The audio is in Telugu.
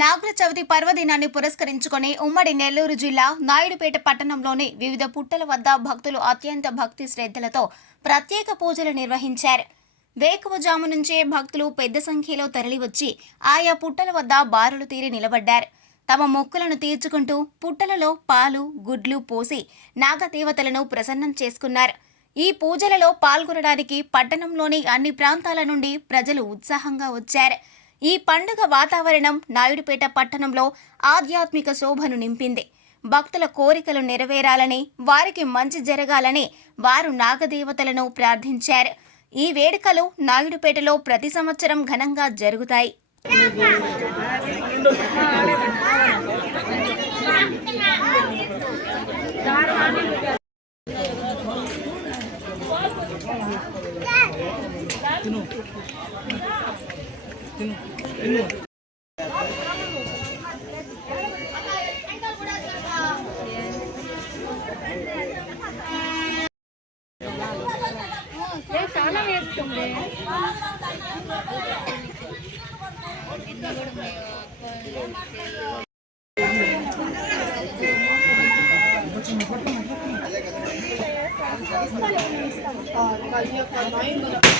నాగుల చవితి పర్వదినాన్ని పురస్కరించుకుని ఉమ్మడి నెల్లూరు జిల్లా నాయుడుపేట పట్టణంలోని వివిధ పుట్టల వద్ద భక్తులు అత్యంత భక్తి శ్రద్ధలతో ప్రత్యేక పూజలు నిర్వహించారు. వేకువజాము నుంచే భక్తులు పెద్ద సంఖ్యలో తరలివచ్చి ఆయా పుట్టల వద్ద బారులు తీరి నిలబడ్డారు. తమ మొక్కులను తీర్చుకుంటూ పుట్టలలో పాలు గుడ్లు పోసి నాగదేవతలను ప్రసన్నం చేసుకున్నారు. ఈ పూజలలో పాల్గొనడానికి పట్టణంలోని అన్ని ప్రాంతాల నుండి ప్రజలు ఉత్సాహంగా వచ్చారు. ఈ పండుగ వాతావరణం నాయుడుపేట పట్టణంలో ఆధ్యాత్మిక శోభను నింపింది. భక్తుల కోరికలు నెరవేరాలని వారికి మంచి జరగాలని వారు నాగదేవతలను ప్రార్థించారు. ఈ వేడుకలు నాయుడుపేటలో ప్రతి సంవత్సరం ఘనంగా జరుగుతాయి. చాలా వేస్తుంది దూరం